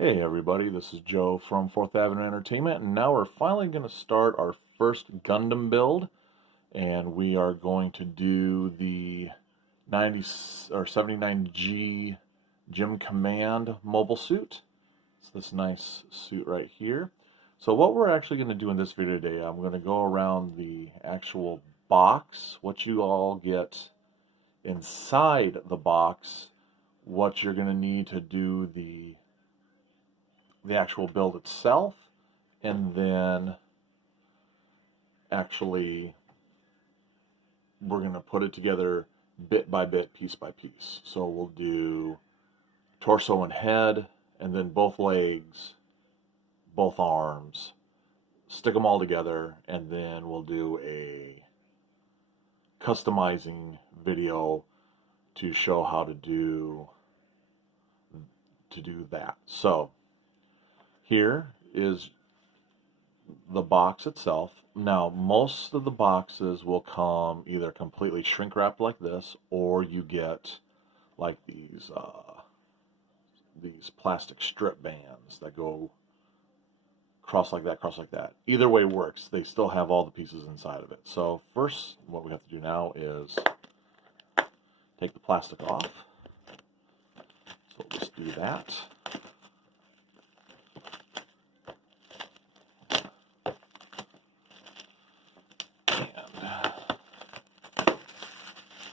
Hey everybody, this is Joe from 4th Avenue Entertainment, and now we're finally going to start our first Gundam build, and we are going to do the 90 or 79G Gym Command mobile suit. It's this nice suit right here. So what we're actually going to do in this video today, I'm going to go around the actual box, what you all get inside the box, what you're going to need to do the actual build itself, and then actually we're going to put it together bit by bit, piece by piece. So we'll do torso and head, and then both legs, both arms, stick them all together, and then we'll do a customizing video to show how to do that. So here is the box itself. Now, most of the boxes will come either completely shrink wrapped like this, or you get like these plastic strip bands that go cross like that, cross like that. Either way works. They still have all the pieces inside of it. So first, what we have to do now is take the plastic off. So we'll just do that.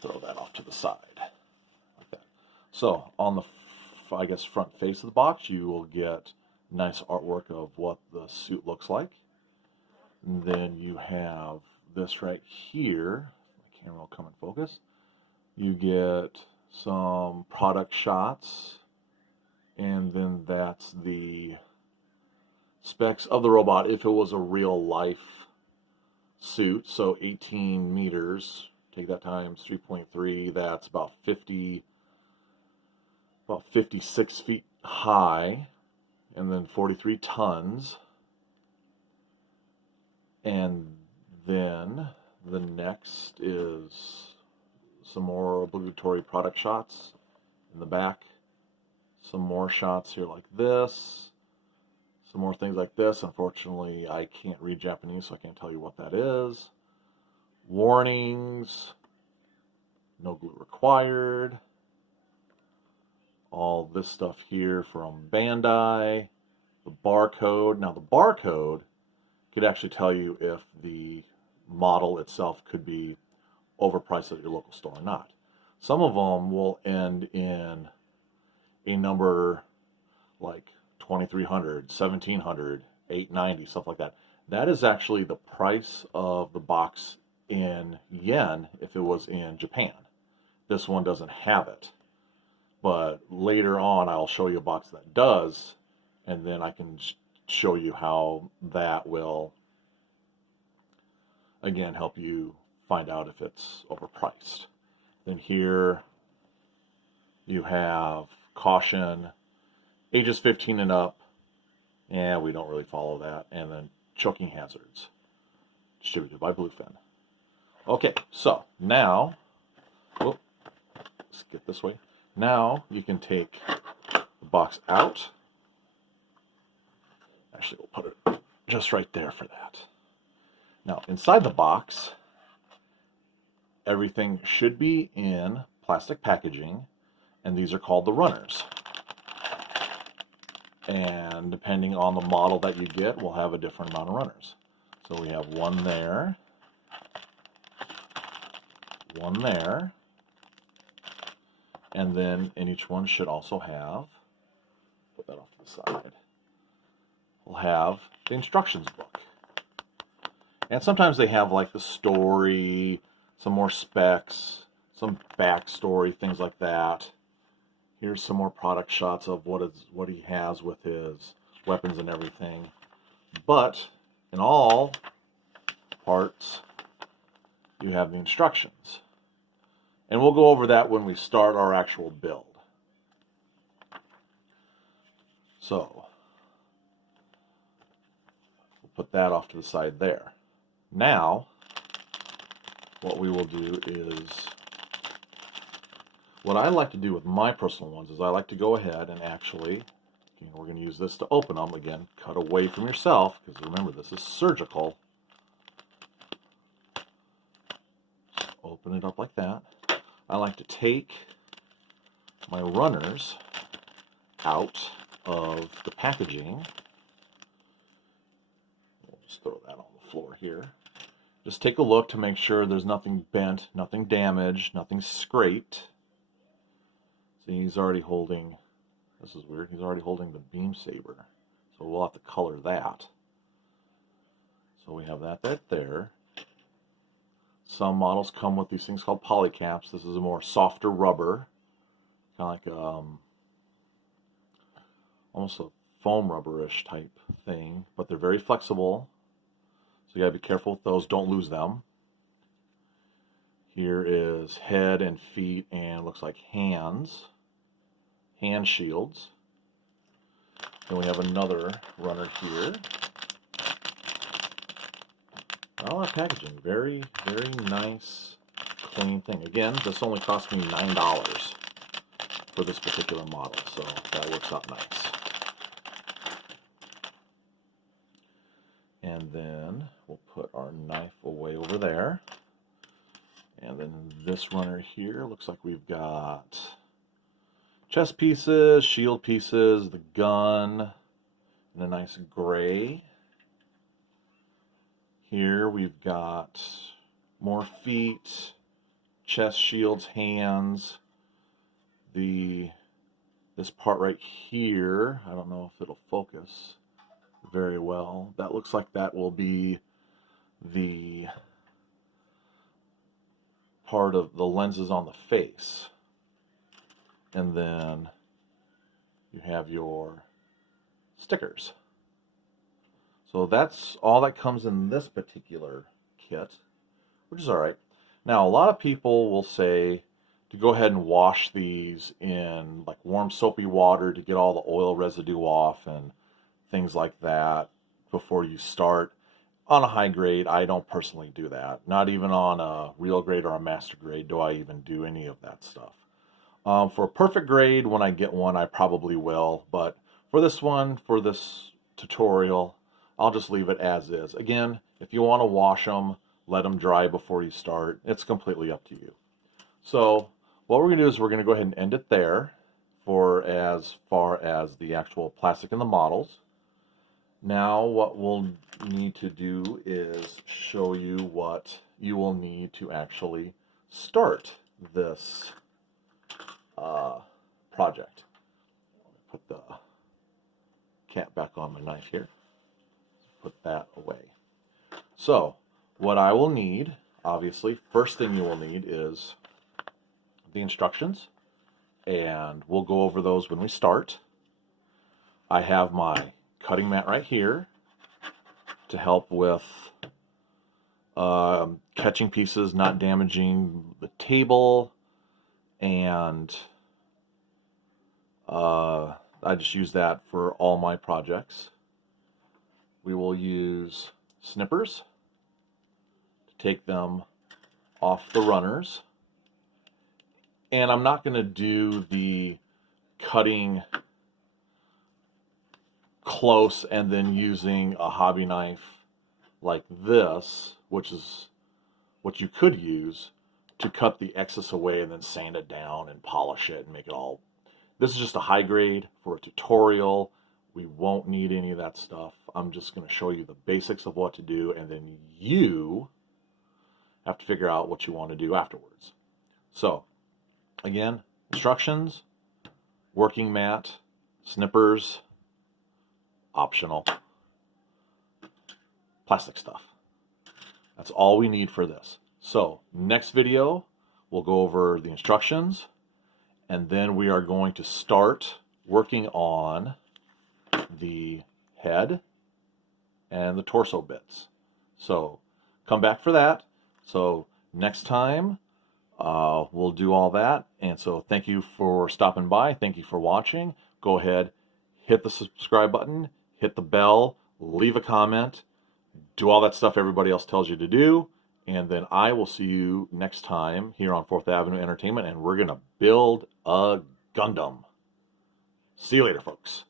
Throw that off to the side like that. So on the front face of the box, you will get nice artwork of what the suit looks like. And then you have this right here. My camera will come in focus. You get some product shots, and then that's the specs of the robot if it was a real life suit. So 18 meters. Take that times 3.3, that's about 56 feet high, and then 43 tons. And then the next is some more obligatory product shots in the back. Some more shots here like this. Some more things like this. Unfortunately, I can't read Japanese, so I can't tell you what that is. Warnings, no glue required, all this stuff here from Bandai, the barcode. Now the barcode could actually tell you if the model itself could be overpriced at your local store or not. Some of them will end in a number like 2,300, 1,700, 890, stuff like that. That is actually the price of the box in yen if it was in Japan. This one doesn't have it, but later on I'll show you a box that does, and then I can show you how that will again help you find out if it's overpriced. Then here you have caution, ages 15 and up, and we don't really follow that, and then choking hazards, distributed by Bluefin. Okay, so now, let's get this way. Now you can take the box out. Actually, we'll put it just right there for that. Now, inside the box, everything should be in plastic packaging, and these are called the runners. And depending on the model that you get, we'll have a different amount of runners. So we have one there, one there, and then in each one should also have, put that off to the side, we'll have the instructions book. And sometimes they have like the story, some more specs, some backstory, things like that. Here's some more product shots of what he has with his weapons and everything. But in all parts, you have the instructions. And we'll go over that when we start our actual build. So, we'll put that off to the side there. Now, what we will do is, what I like to do with my personal ones is I like to go ahead and actually And we're going to use this to open them. Again, cut away from yourself, because remember, this is surgical. Just open it up like that. I like to take my runners out of the packaging. We'll just throw that on the floor here. Just take a look to make sure there's nothing bent, nothing damaged, nothing scraped. See, he's already holding, this is weird, he's already holding the beam saber. So we'll have to color that. So we have that there. Some models come with these things called polycaps. This is a more softer rubber, kind of like almost a foam rubberish type thing, but they're very flexible. So you gotta be careful with those, don't lose them. Here is head and feet and looks like hands, hand shields. Then we have another runner here. All our packaging, very, very nice, clean thing. Again, this only cost me $9 for this particular model, so that works out nice. And then we'll put our knife away over there. And then this runner here, looks like we've got chest pieces, shield pieces, the gun, and a nice gray. Here we've got more feet, chest, shields, hands. This part right here, I don't know if it'll focus very well. That looks like that will be the part of the lenses on the face. And then you have your stickers. So that's all that comes in this particular kit, which is all right. Now, a lot of people will say to go ahead and wash these in like warm soapy water to get all the oil residue off and things like that before you start. On a high grade, I don't personally do that. Not even on a real grade or a master grade do I even do any of that stuff. For a perfect grade, when I get one, I probably will. But for this one, for this tutorial, I'll just leave it as is. Again, if you want to wash them, let them dry before you start. It's completely up to you. So what we're going to do is we're going to go ahead and end it there for as far as the actual plastic and the models. Now what we'll need to do is show you what you will need to actually start this project. Put the cap back on my knife here. Put that away. So what I will need, obviously, first thing you will need is the instructions, and we'll go over those when we start. I have my cutting mat right here to help with catching pieces, not damaging the table, and I just use that for all my projects. We will use snippers to take them off the runners. And I'm not going to do the cutting close and then using a hobby knife like this, which is what you could use to cut the excess away and then sand it down and polish it and make it all. This is just a high grade for a tutorial. We won't need any of that stuff. I'm just going to show you the basics of what to do, and then you have to figure out what you want to do afterwards. So, again, instructions, working mat, snippers, optional, plastic stuff. That's all we need for this. So, next video, we'll go over the instructions, and then we are going to start working on the head and the torso bits. So come back for that. So next time we'll do all that. And so thank you for stopping by. Thank you for watching. Go ahead, hit the subscribe button, hit the bell, leave a comment, do all that stuff everybody else tells you to do. And then I will see you next time here on 4th Avenue Entertainment, and we're going to build a Gundam. See you later, folks.